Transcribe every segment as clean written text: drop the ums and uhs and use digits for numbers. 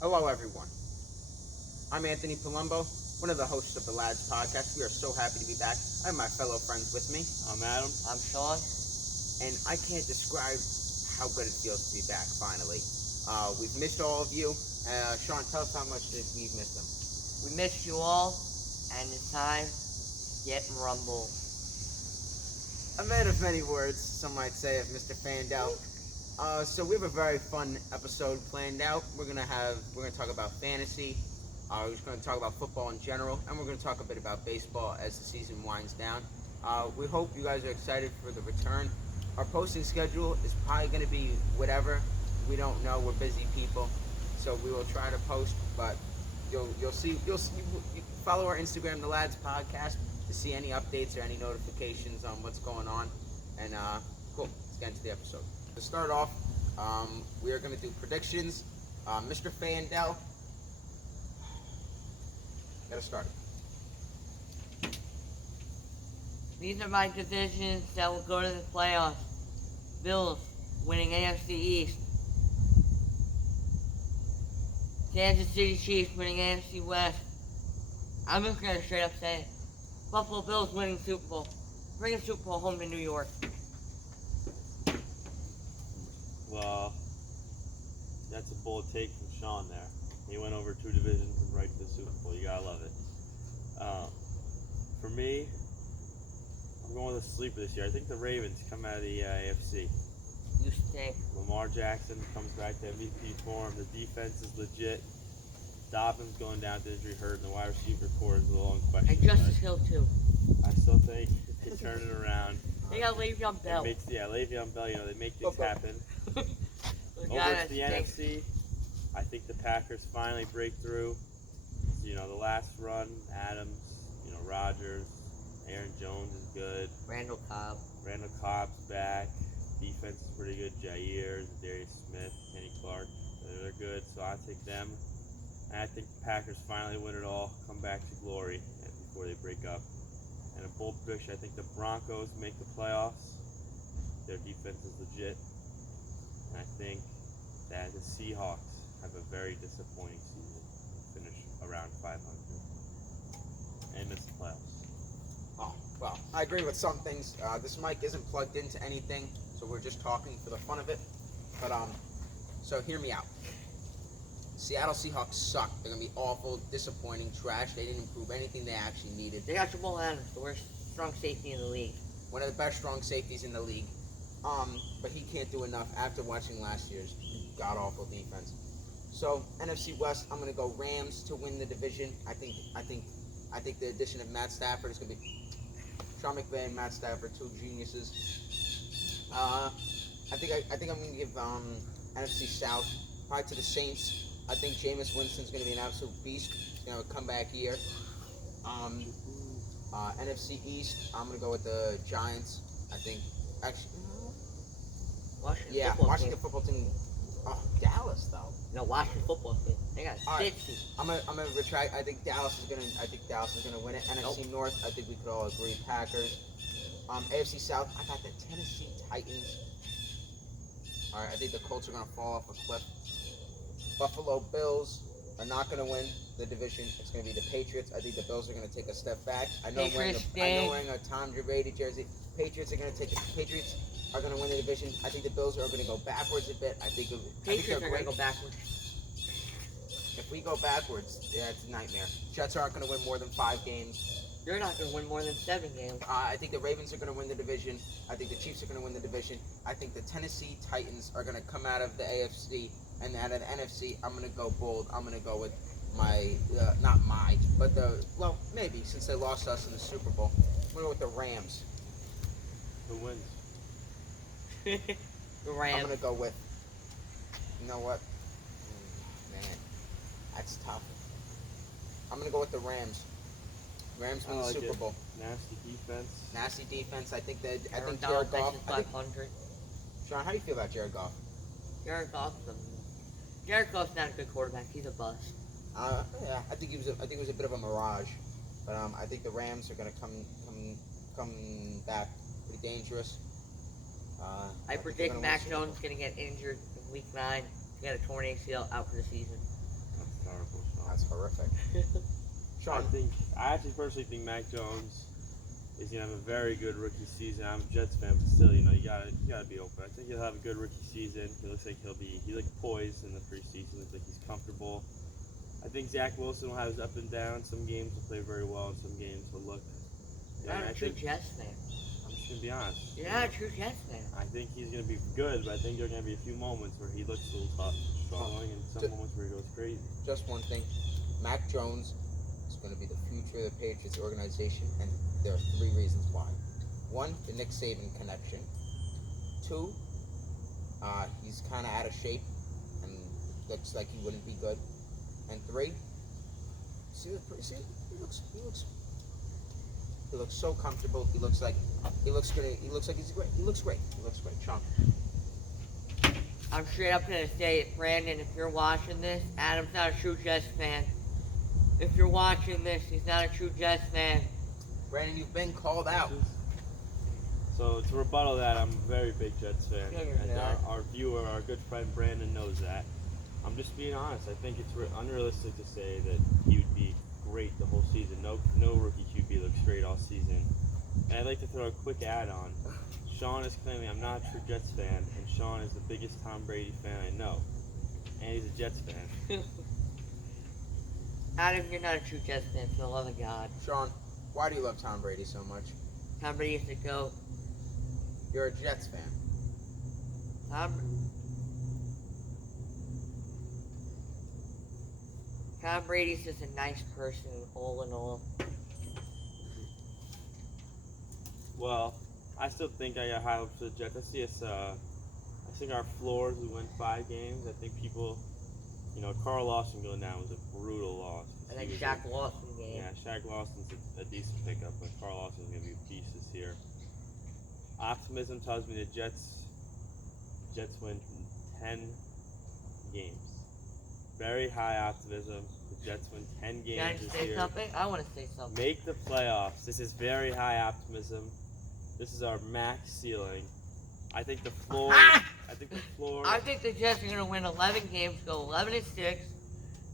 Hello, everyone. I'm Anthony Palumbo, one of the hosts of the Lads podcast. We are so happy to be back. I have my fellow friends with me, I'm Adam. I'm Sean. and I can't describe how good it feels to be back finally. We've missed all of you. Sean, tell us how much we've missed them. We missed you all, and it's time to get rumble. A man of many words, some might say, of Mr. Fandel. So we have a very fun episode planned out. We're gonna talk about fantasy. We're just gonna talk about football in general, and we're gonna talk a bit about baseball as the season winds down. We hope you guys are excited for the return. Our posting schedule is probably gonna be whatever. We don't know. We're busy people, so we will try to post. But you'll see. You follow our Instagram, the Lads Podcast, to see any updates or any notifications on what's going on. And cool. Let's get into the episode. To start off, we are going to do predictions. Mr. Fandel, get us started. These are my divisions that will go to the playoffs. Bills winning AFC East. Kansas City Chiefs winning AFC West. I'm just going to straight up say it. Buffalo Bills winning Super Bowl. Bringing Super Bowl home to New York. Well, that's a bold take from Sean there. He went over two divisions and right to the Super Bowl. You gotta love it. For me, I'm going with a sleeper this year. I think the Ravens come out of the AFC. You stink. Lamar Jackson comes back to MVP form. The defense is legit. Dobbins going down to injury hurt, and the wide receiver core is a little in question. And Justice Hill too. I still think they turn it around. They got Le'Veon Bell. Le'Veon Bell, they make things happen. The Over guy to that the stinks. NFC, I think the Packers finally break through. The last run, Adams, Rodgers, Aaron Jones is good. Randall Cobb. Randall Cobb's back. Defense is pretty good. Jair, Darius Smith, Kenny Clark, they're good. So I take them. And I think the Packers finally win it all, come back to glory before they break up. And a bold prediction, I think the Broncos make the playoffs. Their defense is legit. And I think that the Seahawks have a very disappointing season. Finish around 500. And miss the playoffs. Oh, well, I agree with some things. This mic isn't plugged into anything, so we're just talking for the fun of it. But so hear me out. Seattle Seahawks suck. They're gonna be awful, disappointing, trash. They didn't improve anything they actually needed. They got Jamal Adams, the worst strong safety in the league. One of the best strong safeties in the league. But he can't do enough after watching last year's god-awful defense. So NFC West, I'm gonna go Rams to win the division. I think the addition of Matt Stafford is gonna be Sean McVay and Matt Stafford, two geniuses. I think I'm gonna give NFC South probably to the Saints. I think Jameis Winston's gonna be an absolute beast. He's gonna have a comeback year. NFC East, I'm gonna go with the Giants. I think Washington football team. Oh, Dallas though. No, Washington football team. They got sixty. I'm gonna retract. I think Dallas is gonna win it. NFC North, I think we could all agree. Packers. AFC South, I got the Tennessee Titans. All right, I think the Colts are gonna fall off a cliff. Buffalo Bills are not gonna win the division. It's gonna be the Patriots. I think the Bills are gonna take a step back. I know I'm wearing a Tom Brady jersey. Patriots are gonna win the division. I think the Bills are going to go backwards a bit. Patriots are going to go backwards. If we go backwards, yeah, it's a nightmare. Jets aren't going to win more than 5 games. You're not going to win more than 7 games. I think the Ravens are going to win the division. I think the Chiefs are going to win the division. I think the Tennessee Titans are going to come out of the AFC, and out of the NFC, I'm going to go bold. I'm going to go with maybe since they lost us in the Super Bowl, I'm going to go with the Rams. Who wins? The Rams. I'm gonna go with. You know what? Man, that's tough. I'm gonna go with the Rams. Rams win the Super Bowl. Nasty defense. I think Jared Goff. Goff. Sean, how do you feel about Jared Goff? Jared Goff's not a good quarterback. He's a bust. Yeah, I think he was a bit of a mirage, but I think the Rams are gonna come back pretty dangerous. I predict Mac Jones is going to get injured in Week 9. He got a torn ACL, out for the season. Sean. I actually personally think Mac Jones is gonna have a very good rookie season. I'm a Jets fan, but still, you gotta be open. I think he'll have a good rookie season. He looks like he looked poised in the preseason. Looks like he's comfortable. I think Zach Wilson will have his up and down. Some games will play very well, and some games will look. You're not a true Jets fan. I'm just gonna be honest. You're not a true Jets fan. I think he's gonna be good, but I think there are gonna be a few moments where he looks a little tough, struggling, and some moments where he goes crazy. Just one thing, Mac Jones is going to be the future of the Patriots organization, and there are 3 reasons why. 1, the Nick Saban connection. 2, he's kind of out of shape and looks like he wouldn't be good. And 3, he looks so comfortable. He looks good. He looks like he's great. He looks great. Sean. I'm straight up gonna say it, Brandon. If you're watching this, Adam's not a true Jets fan. If you're watching this, he's not a true Jets fan. Brandon, you've been called out. So to rebuttal that, I'm a very big Jets fan. Yeah, And our viewer, our good friend Brandon knows that. I'm just being honest. I think it's unrealistic to say that he would be great the whole season. No rookie QB looks great all season. And I'd like to throw a quick add on. Sean is claiming I'm not a true Jets fan, and Sean is the biggest Tom Brady fan I know. And he's a Jets fan. Adam, you're not a true Jets fan, for the love of God. Sean, why do you love Tom Brady so much? Tom Brady is the GOAT. You're a Jets fan. Tom Brady's just a nice person, all in all. Well, I still think I got high hopes for the Jets. I think our floor is we win 5 games. I think people, Carl Lawson going down was a brutal loss. And then Shaq Lawson game. Yeah, Shaq Lawson's a decent pickup, but Carl Lawson's going to be a piece this year. Optimism tells me the Jets win 10 games. Very high optimism. The Jets win 10 games Can I this say year. something? I want to say something. Make the playoffs. This is very high optimism. This is our max ceiling. I think the floor. I think the Jets are going to win 11 games, go 11-6.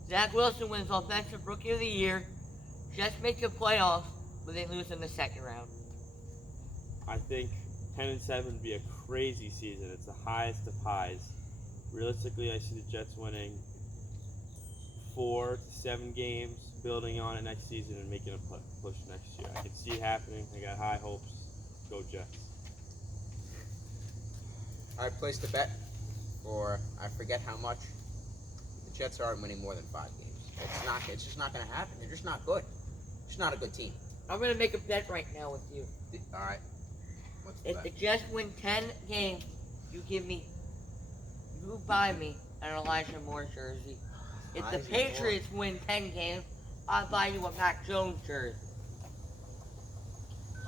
Zach Wilson wins Offensive Rookie of the Year. Jets make the playoffs, but they lose in the second round. I think 10-7 would be a crazy season. It's the highest of highs. Realistically, I see the Jets winning 4 to 7 games, building on it next season and making a push next year. I can see it happening. I got high hopes. Go Jets. I placed a bet for I forget how much. The Jets aren't winning more than 5 games. It's just not going to happen. They're just not good. Just not a good team. I'm going to make a bet right now with you. All right. What's the If bet? the Jets win 10 games, you buy me an Elijah Moore jersey. If the Elijah Patriots win 10 games, I'll buy you a Mac Jones jersey.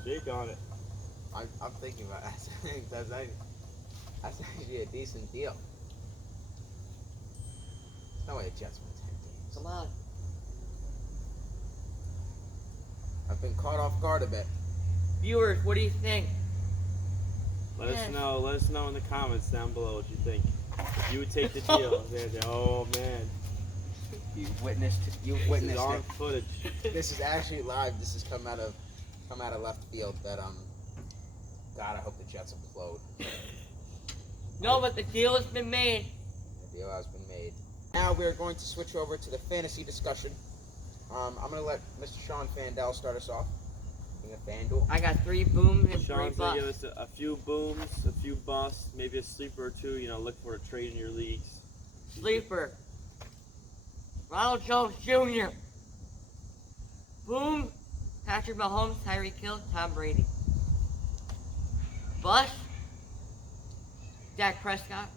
Shake on it. I'm thinking about it. That's actually a decent deal. There's no way the Jets win 10 games. Come on. I've been caught off guard a bit. Viewers, what do you think? Let us know. Let us know in the comments down below what you think. If you would take the deal. Oh man. You've witnessed This is on it. footage. This is actually live. This has come out of left field. That God, I hope the Jets implode. No, but the deal has been made. The deal has been made. Now we are going to switch over to the fantasy discussion. I'm going to let Mr. Sean Fandel start us off. Being a FanDuel. I got 3 booms and 3 Sean's gonna busts. give us a few booms, a few busts, maybe a sleeper or 2. Look for a trade in your leagues. Sleeper. Ronald Jones Jr. Boom. Patrick Mahomes, Tyreek Hill, Tom Brady. Bust. Dak Prescott,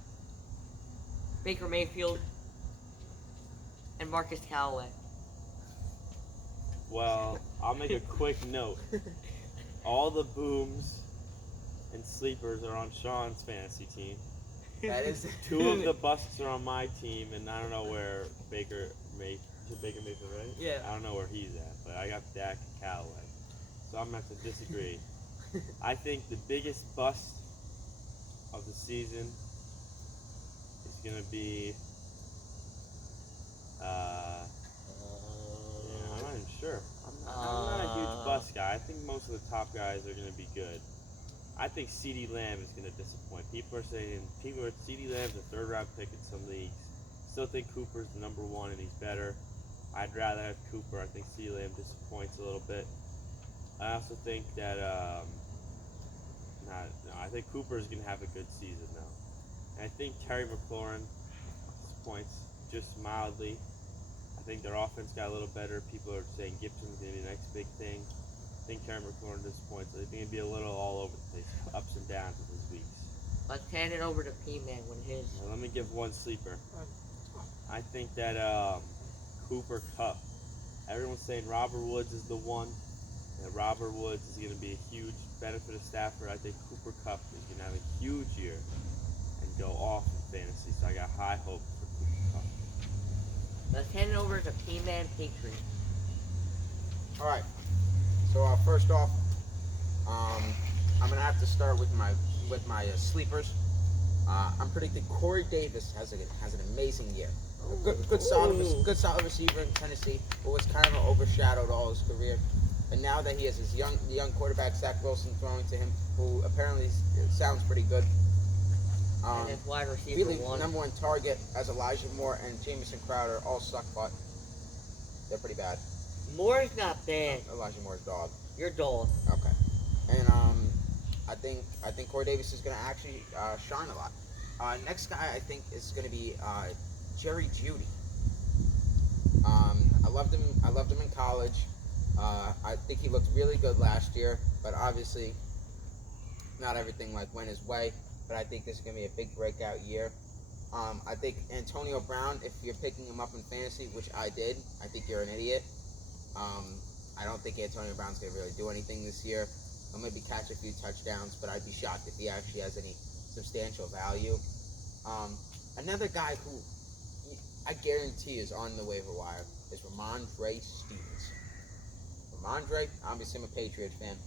Baker Mayfield, and Marcus Callaway. Well, I'll make a quick note. All the booms and sleepers are on Sean's fantasy team. That is 2 of the busts are on my team, and I don't know where Baker Mayfield, right? Yeah. I don't know where he's at, but I got Dak and Callaway. So I'm going to have to disagree. I think the biggest bust of the season is going to be, I'm not even sure. I think most of the top guys are going to be good. I think CeeDee Lamb is going to disappoint. People are CeeDee Lamb's a third-round pick in some leagues. Still think Cooper's the number one and he's better. I'd rather have Cooper. I think CeeDee Lamb disappoints a little bit. I also think that I think Cooper is going to have a good season though. And I think Terry McLaurin disappoints just mildly. I think their offense got a little better. People are saying Gibson's going to be the next big thing. I think Terry McLaurin disappoints. I think it'd be a little all over the place, ups and downs with his weeks. Let's hand it over to P-Man when his. Now, let me give one sleeper. I think that Cooper Kupp. Everyone's saying Robert Woods is the one. And Robert Woods is going to be a huge benefit of Stafford. I think Cooper Kupp is going to have a huge year and go off in fantasy. So I got high hopes for Cooper Kupp. Let's hand it over to P-Man Patriot. All right. So first off, I'm gonna have to start with my sleepers. I'm predicting Corey Davis has an amazing year. Good solid receiver in Tennessee, but was kind of overshadowed all his career. And now that he has his young quarterback Zach Wilson throwing to him, who apparently sounds pretty good. And his wide receiver Really, one. number one target as Elijah Moore and Jamison Crowder all suck butt. They're pretty bad. Moore's not bad. Elijah Moore's dog. Your dog. Okay. And I think Corey Davis is gonna actually shine a lot. Next guy I think is gonna be Jerry Jeudy. I loved him in college. I think he looked really good last year, but obviously not everything went his way. But I think this is gonna be a big breakout year. I think Antonio Brown, if you're picking him up in fantasy, which I did, I think you're an idiot. I don't think Antonio Brown's going to really do anything this year. He'll maybe catch a few touchdowns, but I'd be shocked if he actually has any substantial value. Another guy who I guarantee is on the waiver wire is Ramondre Stevenson. Ramondre, obviously I'm a Patriots fan,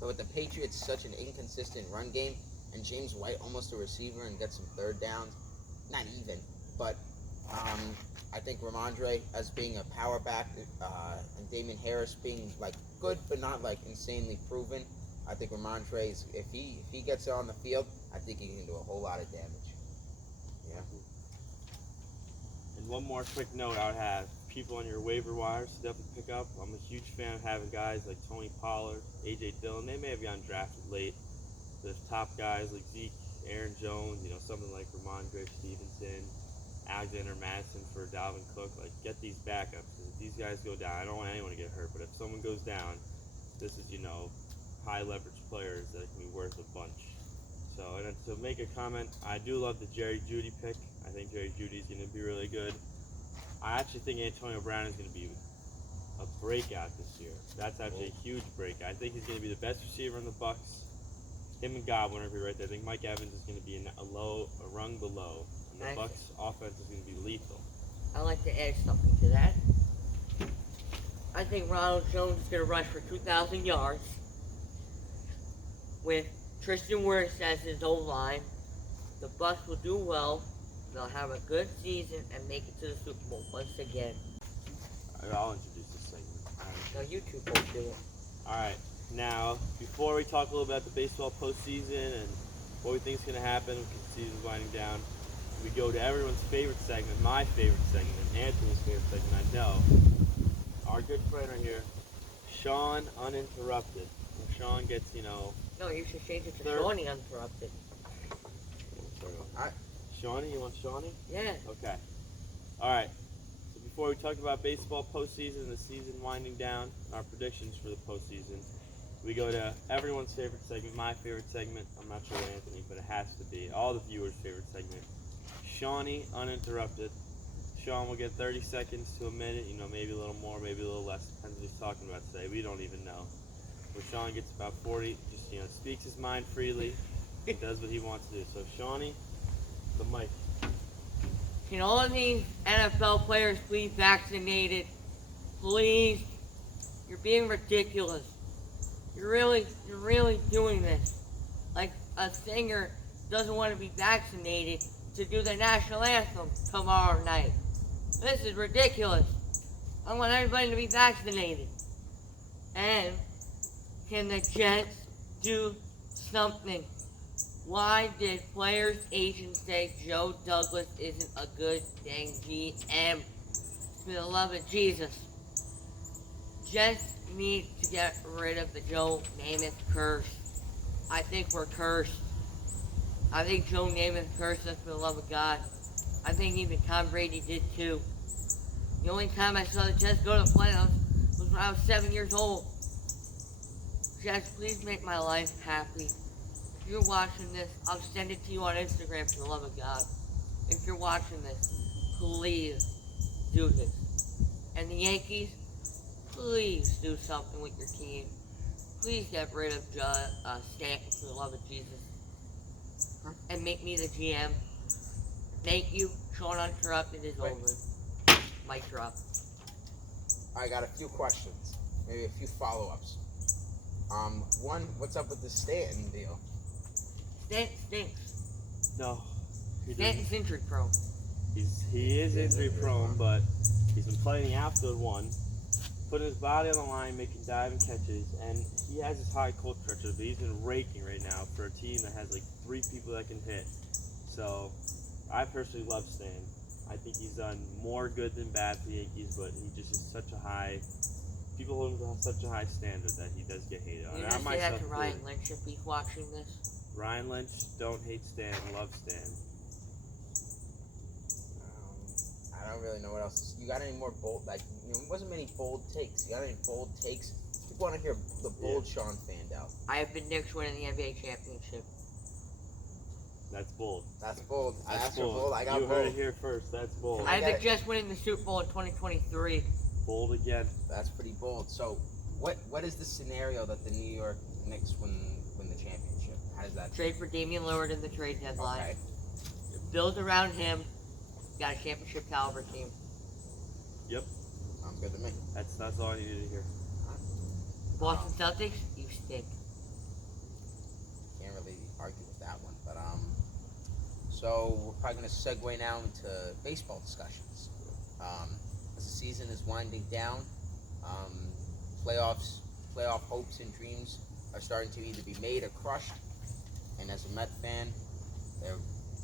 but with the Patriots such an inconsistent run game, and James White almost a receiver and gets some third downs, not even, but I think Ramondre as being a power back and Damon Harris being good but not insanely proven. I think Ramondre is, if he gets it on the field, I think he can do a whole lot of damage. Yeah. And one more quick note I would have. People on your waiver wires to definitely pick up. I'm a huge fan of having guys like Tony Pollard, A.J. Dillon. They may have gotten drafted late. The top guys like Zeke, Aaron Jones, something like Ramondre Stevenson, Alexander Madison for Dalvin Cook. Get these backups. If these guys go down, I don't want anyone to get hurt, but if someone goes down, this is, high leverage players that can be worth a bunch. So, and to make a comment, I do love the Jerry Jeudy pick. I think Jerry Jeudy is going to be really good. I actually think Antonio Brown is going to be a breakout this year. That's actually a huge breakout. I think he's going to be the best receiver in the Bucs. Him and Godwin are going to be right there. I think Mike Evans is going to be a rung below. And the Bucs offense is going to be lethal. I'd like to add something to that. I think Ronald Jones is going to rush for 2,000 yards with Tristan Wirfs as his O-line. The Bucs will do well. They'll have a good season and make it to the Super Bowl once again. I'll introduce this segment. No, you two both do it. All right. Now, before we talk a little about the baseball postseason and what we think is going to happen with the season winding down, we go to everyone's favorite segment, my favorite segment, Anthony's favorite segment, I know. Our good friend right here, Sean Uninterrupted. When Sean gets, No, you should change it to Shawnee Uninterrupted. Shawnee, you want Shawnee? Yeah. Okay. All right. So before we talk about baseball postseason and the season winding down, our predictions for the postseason, we go to everyone's favorite segment, my favorite segment. I'm not sure what Anthony, but it has to be all the viewers' favorite segment. Shawnee Uninterrupted. Sean will get 30 seconds to a minute, maybe a little more, maybe a little less, depends what he's talking about today. We don't even know. But Sean gets about 40, just, speaks his mind freely, and does what he wants to do. So, Shawnee, the mic. Can all of these NFL players please vaccinated? Please. You're being ridiculous. You're really doing this. Like a singer doesn't want to be vaccinated to do the national anthem tomorrow night. This is ridiculous. I want everybody to be vaccinated. And Can the Jets do something? Why did players' agents say Joe Douglas isn't a good dang GM? For the love of Jesus. Jets need to get rid of the Joe Namath curse. I think we're cursed. I think Joe Namath cursed us for the love of God. I think even Tom Brady did too. The only time I saw the Jets go to the playoffs was when I was 7 years old. Jets, please make my life happy. If you're watching this, I'll send it to you on Instagram for the love of God. If you're watching this, please do this. And the Yankees, please do something with your team. Please get rid of Stanton for the love of Jesus. And make me the GM. Thank you. Sean Uninterrupted is Wait. over. Mic drop. I got a few questions, maybe a few follow-ups. One, what's up with the Stanton deal? Stanton stinks. No, he Stanton's doesn't. injury prone. He is injury prone, but he's been playing the outfield one, putting his body on the line, making diving catches, and he has his high cold stretcher, but he's been raking right now for a team that has like 3 people that can hit. So I personally love Stan. I think he's done more good than bad for the Yankees, but he just is such a high. People hold him to such a high standard that he does get hated on. You And just I say that myself to Ryan included. Lynch if he's watching this. Ryan Lynch, don't hate Stan, love Stan. I don't really know what else. You got any more bold, like, it wasn't many bold takes. You got any bold takes? People want to hear the bold Sean Fandel. I have been Knicks winning the NBA championship. That's bold. That's bold. I That's asked for bold. I got you bold. heard it here first. That's bold. I have got the it. Jets winning the Super Bowl in 2023. Bold again. That's pretty bold. So, what is the scenario that the New York Knicks win the championship? How does that? Trade for Damian Lillard in the trade deadline. Okay. Build around him. Got a championship caliber team. Sounds good to me. That's all I needed to hear. Boston Celtics, you stink. Can't really argue with that one, but so we're probably gonna segue now into baseball discussions. As the season is winding down, playoff hopes and dreams are starting to either be made or crushed. And as a Met fan, they've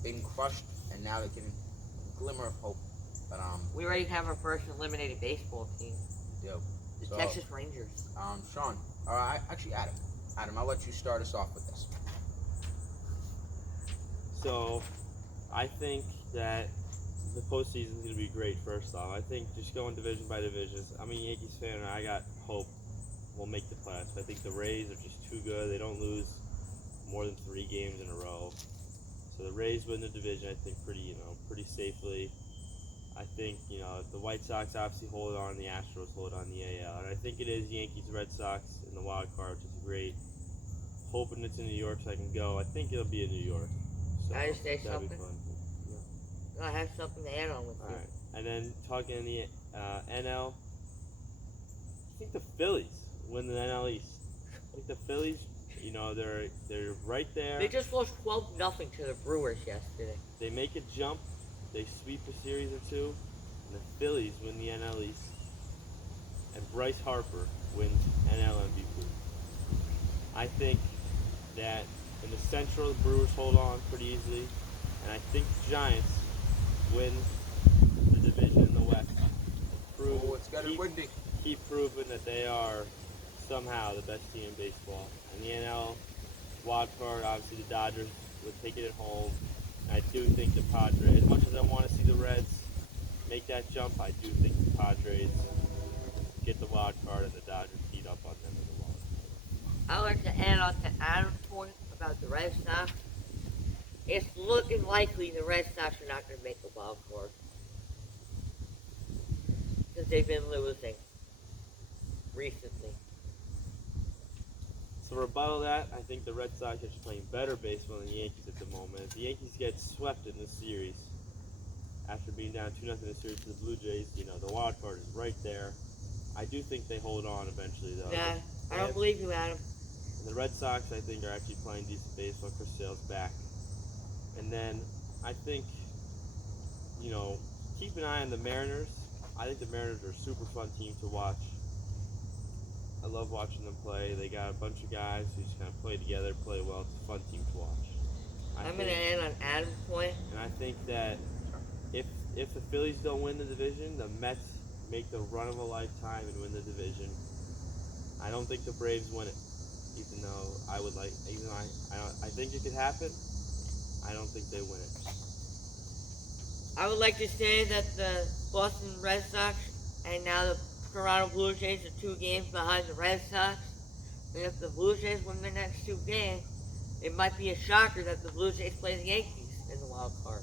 been crushed, and now they're getting a glimmer of hope. But We already have our first eliminated baseball team. yo, The so, Texas Rangers. Sean, actually Adam, I'll let you start us off with this. So, I think that the postseason is going to be great. First off, I think just going division by division. I'm a Yankees fan, and I got hope we'll make the playoffs. I think the Rays are just too good. They don't lose more than 3 games in a row. So the Rays win the division, I think, pretty safely. I think, the White Sox obviously hold on, the Astros hold on the AL. And I think it is Yankees, Red Sox in the wild card, which is great. Hoping it's in New York so I can go. I think it'll be in New York. So Can I just say that'll be something? fun. I have something to add on with All you. right. And then talking in the NL, I think the Phillies win the NL East. I think the Phillies, they're right there. They just lost 12-0 to the Brewers yesterday. They make a jump. They sweep a series or two, and the Phillies win the NL East. And Bryce Harper wins NL MVP. I think that in the Central, the Brewers hold on pretty easily, and I think the Giants win the division in the West. It's getting windy. Keep proving that they are somehow the best team in baseball. And the NL wild card, obviously the Dodgers would take it at home. I do think the Padres, as much as I want to see the Reds make that jump, I do think the Padres get the wild card and the Dodgers beat up on them in the wild card. I'd like to add on to Adam's point about the Red Sox. It's looking likely the Red Sox are not going to make the wild card. Because they've been losing recently. So rebuttal that, I think the Red Sox are just playing better baseball than the Yankees at the moment. If the Yankees get swept in this series, after being down 2-0 in the series to the Blue Jays, the wild card is right there. I do think they hold on eventually, though. Nah, I don't believe you, Adam. And the Red Sox, I think, are actually playing decent baseball. Chris Sale's back. And then I think, keep an eye on the Mariners. I think the Mariners are a super fun team to watch. I love watching them play. They got a bunch of guys who just kind of play together, play well. It's a fun team to watch. I'm going to end on Adam's point. And I think that if the Phillies don't win the division, the Mets make the run of a lifetime and win the division. I don't think the Braves win it, even though I would like. Even though I think it could happen. I don't think they win it. I would like to say that the Boston Red Sox and now the Toronto Blue Jays are 2 games behind the Red Sox. And if the Blue Jays win the next 2 games, it might be a shocker that the Blue Jays play the Yankees in the wild card.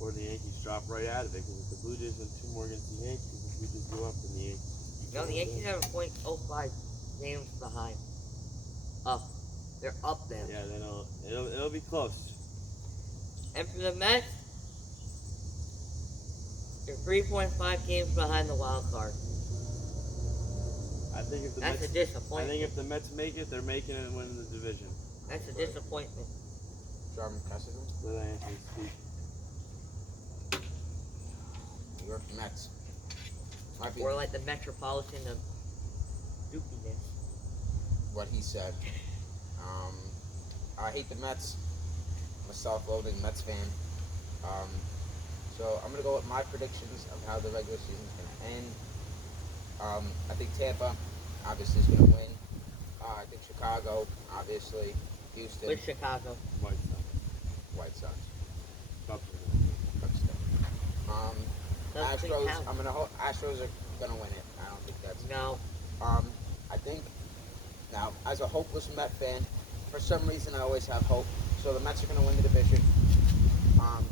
Or the Yankees drop right out of it, because if the Blue Jays win 2 more against the Yankees, the Blue Jays go up and the Yankees. No, the Yankees have a .05 games behind. Up. They're up there. Yeah, then it'll be close. And for the Mets, they're 3.5 games behind the wild card. I think if the That's Mets, a disappointment. I think if the Mets make it, they're making it and winning the division. That's a disappointment. Jarman Cassidy, So the Yankees speak. New York Mets. Might be Or like the Metropolitan of dookiness. what he said. I hate the Mets. I'm a self-loathing Mets fan. So I'm gonna go with my predictions of how the regular season's gonna end. I think Tampa, obviously, is gonna win. I think Chicago, obviously. Houston, With Chicago. White Sox. White Sox. Cubs. Cubs. Doesn't think Astros. count. Astros are gonna win it. I don't think that's. No. I think now, as a hopeless Met fan, for some reason I always have hope. So the Mets are gonna win the division.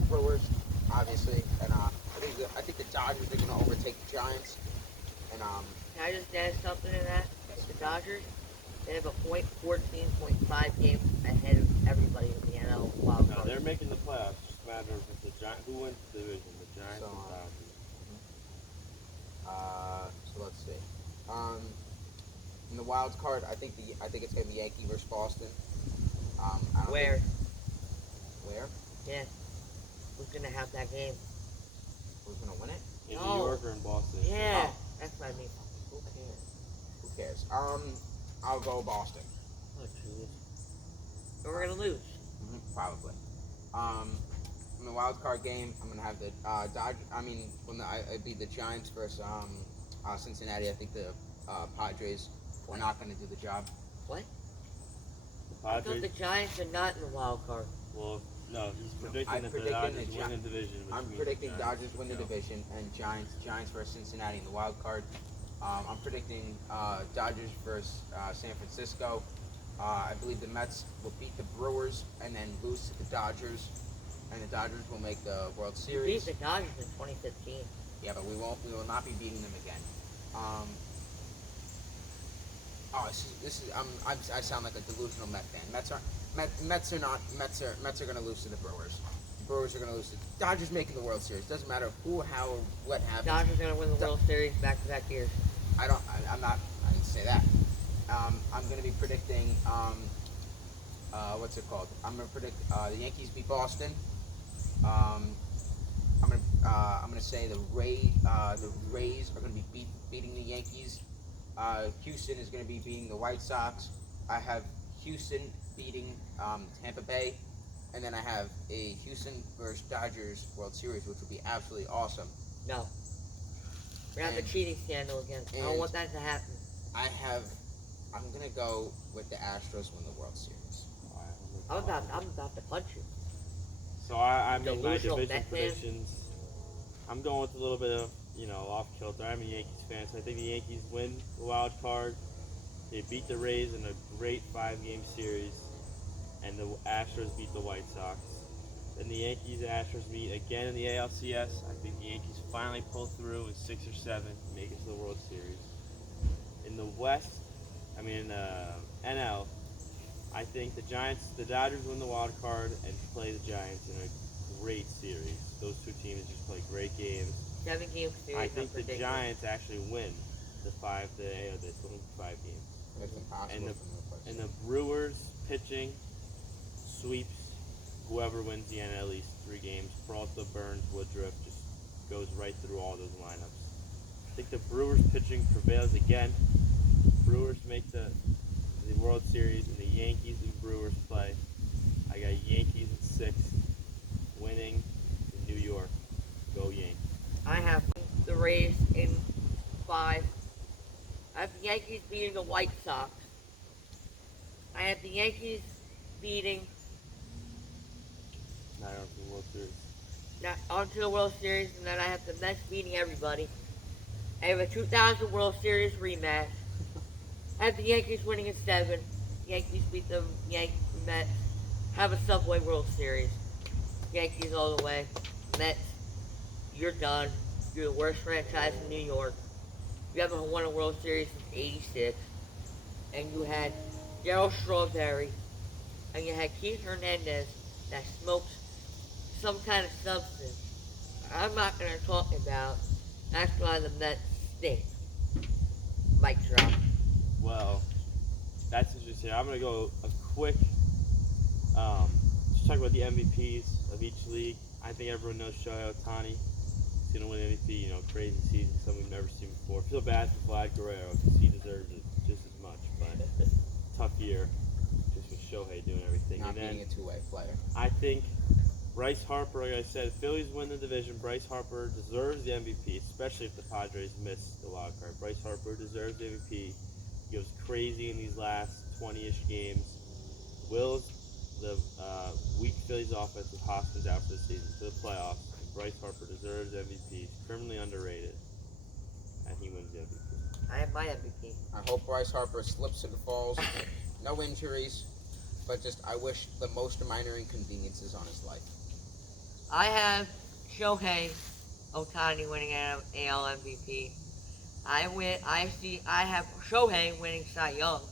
Brewers, obviously, and I think the Dodgers are gonna overtake the Giants. And Can I just add something to that? The Dodgers, they have a .14.5 games ahead of everybody in the NL wild No, card. they're making the playoffs. It's just a matter of if the Giants, who wins the division, the Giants So, or Dodgers. so let's see. In the wild card, I think it's gonna be Yankee versus Boston. I don't Where? Think, where? Yeah. Who's gonna have that game? Who's gonna win it? In No. New York or in Boston? Yeah. Oh. That's what I mean. Who cares? Who cares? I'll go Boston. Oh, jeez. We're gonna lose. Probably. In the wild card game, I'm gonna have the Dodgers. I mean, it'd be the Giants versus Cincinnati. I think the Padres are not gonna do the job. The I thought Padres. the Giants are not in the wild card. Well, no, he's predicting I'm that the predicting Dodgers the win the division. which I'm means predicting the Giants Dodgers win the go. division and Giants versus Cincinnati in the wild card. I'm predicting Dodgers versus San Francisco. I believe the Mets will beat the Brewers and then lose to the Dodgers, and the Dodgers will make the World We Series. beat the Dodgers in 2015. Yeah, but we will not be beating them again. I sound like a delusional Met fan. Mets are going to lose to the Brewers. The Brewers are going to lose to Dodgers making the World Series. Doesn't matter who, how, or what happens. Dodgers are gonna win the World Series back-to-back years. I didn't say that. I'm going to be predicting, what's it called? I'm going to predict the Yankees beat Boston. I'm going to say the Rays are going to be beating the Yankees. Houston is going to be beating the White Sox. I have Houston beating Tampa Bay. And then I have a Houston versus Dodgers World Series, which would be absolutely awesome. No. We're gonna have the cheating scandal again. I don't want that to happen. I'm going to go with the Astros win the World Series. I'm about to punch you. So I made my Delusional division Met fan. predictions. I'm going with a little bit of, off kilter. I'm a Yankees fan, so I think the Yankees win the wild card. They beat the Rays in a great 5-game series, and the Astros beat the White Sox. Then the Yankees and Astros meet again in the ALCS. I think the Yankees finally pull through in 6 or 7 to make it to the World Series. In the NL, I think the Dodgers win the wild card and play the Giants in a great series. Those two teams just play great games. 7-game series. I think the predicting. Giants actually win the 25 games. It's impossible And the Brewers pitching sweeps whoever wins the NL East 3 games. Peralta, Burns, Woodruff just goes right through all those lineups. I think the Brewers pitching prevails again. Brewers make the World Series and the Yankees and Brewers play, I got Yankees in 6, winning in New York. Go Yankees. I have the Rays in 5. I have the Yankees beating the White Sox. I have the Yankees beating Not on the World Series. onto the World Series, and then I have the Mets beating everybody. I have a 2000 World Series rematch. I have the Yankees winning in 7. Yankees beat the Mets. Have a Subway World Series. Yankees all the way. Mets, you're done. You're the worst franchise in New York. You haven't won a World Series since '86. And you had Darryl Strawberry. And you had Keith Hernandez that smokes some kind of substance I'm not going to talk about. That's why the Mets stink. Mic drop. Well, that's interesting. I'm going to go a quick, just talk about the MVPs of each league. I think everyone knows Shohei Ohtani. He's going to win MVP, crazy season, something we've never seen before. Feel bad for Vlad Guerrero because he deserves it just as much, but tough year just with Shohei doing everything. Not and then, being a two-way player. I think Bryce Harper, like I said, Phillies win the division. Bryce Harper deserves the MVP, especially if the Padres miss the wild card. Bryce Harper deserves the MVP. He goes crazy in these last 20-ish games. Wills the weak Phillies offense with Hoskins out for the season to the playoffs. And Bryce Harper deserves MVP. He's criminally underrated, and he wins the MVP. I have my MVP. I hope Bryce Harper slips and falls. No injuries, but just I wish the most minor inconveniences on his life. I have Shohei Ohtani winning AL MVP. I have Shohei winning Cy Young.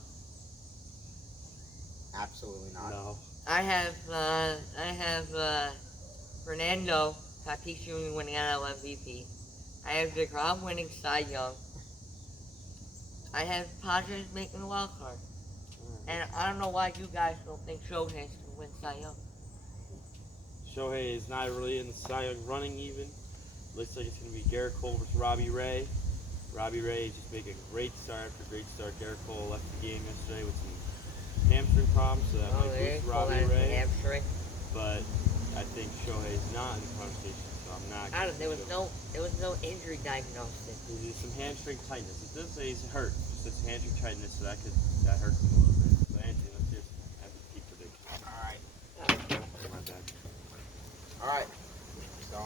Absolutely not. No. I have Fernando Tatis Jr. winning NL MVP. I have DeGrom winning Cy Young. I have Padres making the wild card. And I don't know why you guys don't think Shohei's going to win Cy Young. Shohei is not really in the Cy Young running even. Looks like it's going to be Garrett Cole versus Robbie Ray. Robbie Ray just making a great start after great start. Garrett Cole left the game yesterday with some hamstring problems, so that might boost Robbie Ray. Hamstring. But I think Shohei is not in the conversation, so I'm not. There was no injury diagnosis. There's some hamstring tightness. It does say he's hurt. Just it's hamstring tightness, so that hurts him a little bit. So Anthony, let's hear some MVP predictions. All right. My bad. All right. So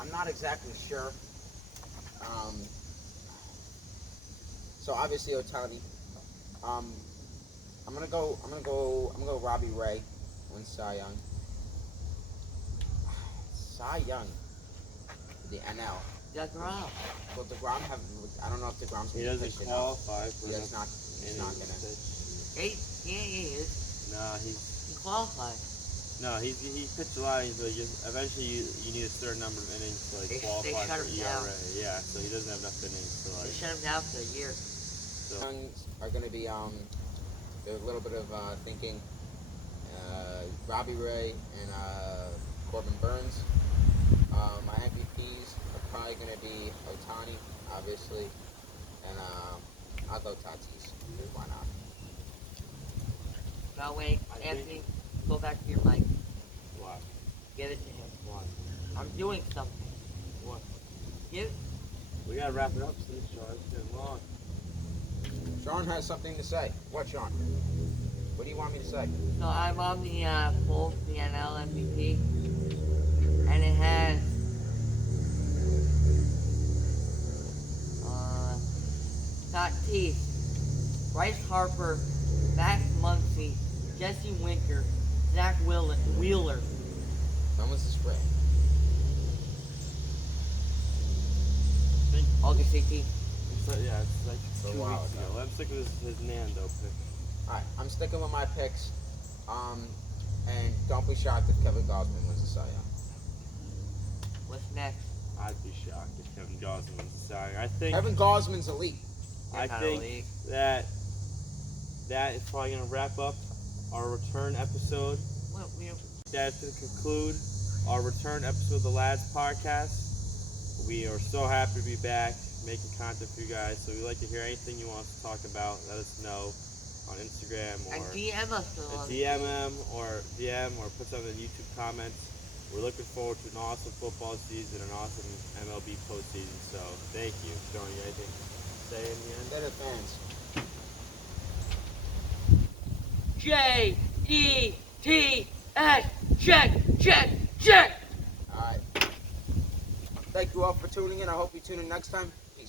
I'm not exactly sure. So obviously Ohtani. I'm gonna go Robbie Ray win Cy Young. Cy Young. The NL. DeGrom. Well, DeGrom I don't know if DeGrom's He gonna doesn't pitch qualify for He's the not gonna. He is. Nah, He qualified. No, he pitched a lot, but eventually you need a certain number of innings to They qualify shut for him ERA. down. Yeah, so he doesn't have enough innings to They shut him down for a year. So Youngs are gonna be there's a little bit of thinking. Robbie Ray and Corbin Burns. My MVPs are probably gonna be Ohtani, obviously, and I'll go Tatis. Why not? No, wait, I Anthony, go back to your mic. why? Give it to him. Why? I'm doing something. What? Give. We gotta wrap it up soon, Sean. It's getting long. Sean has something to say. What, Sean? What do you want me to say? So I'm on the poll for the NL MVP, and it has Tatis, Bryce Harper, Max Muncy, Jesse Winker, Zach Wheeler. When was the spread? August 18th. Yeah, it's like For a 2 while weeks ago. ago. Let him stick with his Nando pick. Alright, I'm sticking with my picks. And don't be shocked if Kevin Gausman wins the Cy Young. What's next? I'd be shocked if Kevin Gausman wins the Cy Young. I think Kevin Gausman's elite. I Kinda think league. that is probably gonna wrap up our return episode. Well, That's going to conclude our return episode of the Lads podcast. We are so happy to be back. making content for you guys. So we'd like to hear anything you want us to talk about. Let us know on Instagram And or DM us DM them or put something in the YouTube comments. We're looking forward to an awesome football season, an awesome MLB postseason. So thank you. Johnny, anything to say in the end? Better fans. JDTS. Check. Alright. Thank you all for tuning in. I hope you tune in next time.